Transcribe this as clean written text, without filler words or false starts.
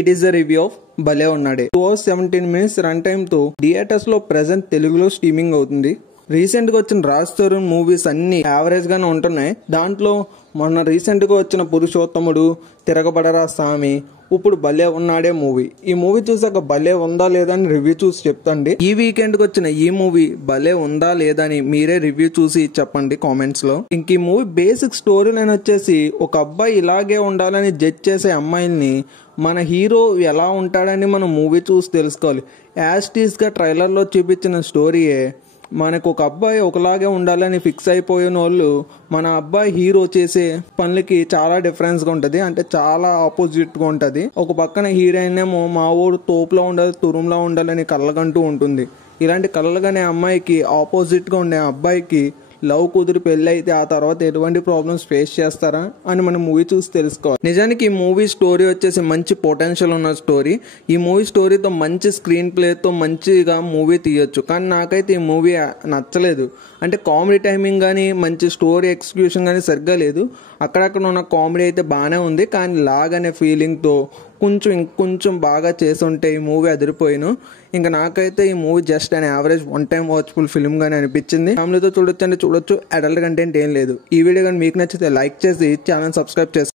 It is the review of భలే ఉన్నాడే. 2 hours 17 minutes run time తో థియేటర్స్ లో ప్రెసెంట్ తెలుగులో స్ట్రీమింగ్ అవుతుంది. రీసెంట్ గా వచ్చిన రాజ్ తరుణ్ మూవీస్ అన్ని యావరేజ్ గానే ఉంటున్నాయి. దాంట్లో మొన్న రీసెంట్ గా వచ్చిన పురుషోత్తముడు, తిరగబడరా సామి, ఇప్పుడు భలే ఉన్నాడే మూవీ. ఈ మూవీ చూసాక భలే ఉందా లేదా అని రివ్యూ చూసి చెప్తాండి. ఈ వీకెండ్ కి వచ్చిన ఈ మూవీ భలే ఉందా లేదా అని మీరే రివ్యూ చూసి చెప్పండి కామెంట్స్ లో. ఇంక ఈ మూవీ బేసిక్ స్టోరీ లైన్ వచ్చేసి ఒక అబ్బాయి ఇలాగే ఉండాలని జడ్జ్ చేసే అమ్మాయిల్ని మన హీరో ఎలా ఉంటాడని మనం మూవీ చూసి తెలుసుకోవాలి. యాజ్ టీస్ గా ట్రైలర్ లో చూపించిన స్టోరీయే మనకు ఒక అబ్బాయి ఒకలాగే ఉండాలని ఫిక్స్ అయిపోయిన వాళ్ళు మన అబ్బాయి హీరో చేసే పనులకి చాలా డిఫరెన్స్ గా ఉంటది. అంటే చాలా ఆపోజిట్ గా ఉంటది. ఒక పక్కన హీరోయిన్ ఏమో మా ఊరు తోపులో ఉండాలి, తురుంలా ఉండాలని కళ్ళగంటూ ఉంటుంది. ఇలాంటి కళ్ళగానే అమ్మాయికి ఆపోజిట్ గా ఉండే అబ్బాయికి లవ్ కుదిరి పెళ్లి అయితే ఆ తర్వాత ఎటువంటి ప్రాబ్లమ్స్ ఫేస్ చేస్తారా అని మనం మూవీ చూసి తెలుసుకోవాలి. నిజానికి ఈ మూవీ స్టోరీ వచ్చేసి మంచి పొటెన్షియల్ ఉన్న స్టోరీ. ఈ మూవీ స్టోరీతో మంచి స్క్రీన్ ప్లేతో మంచిగా మూవీ తీయొచ్చు. కానీ నాకైతే ఈ మూవీ నచ్చలేదు. అంటే కామెడీ టైమింగ్ కానీ మంచి స్టోరీ ఎగ్జిక్యూషన్ కానీ సరిగ్గా లేదు. అక్కడక్కడ ఉన్న కామెడీ అయితే బాగానే ఉంది, కానీ లాగనే ఫీలింగ్తో ఇంకొంచెం బాగా చేసుంటే ఈ మూవీ అదిరిపోయిను. ఇంకా నాకైతే ఈ movie just and average one time watchful film గానీ అనిపించింది. ఫ్యామిలీతో చూడొచ్చు, అడల్ట్ కంటెంట్ ఏం లేదు. ఈ వీడియో కానీ మీకు నచ్చితే లైక్ చేసి ఛానల్ సబ్స్క్రైబ్ చేసి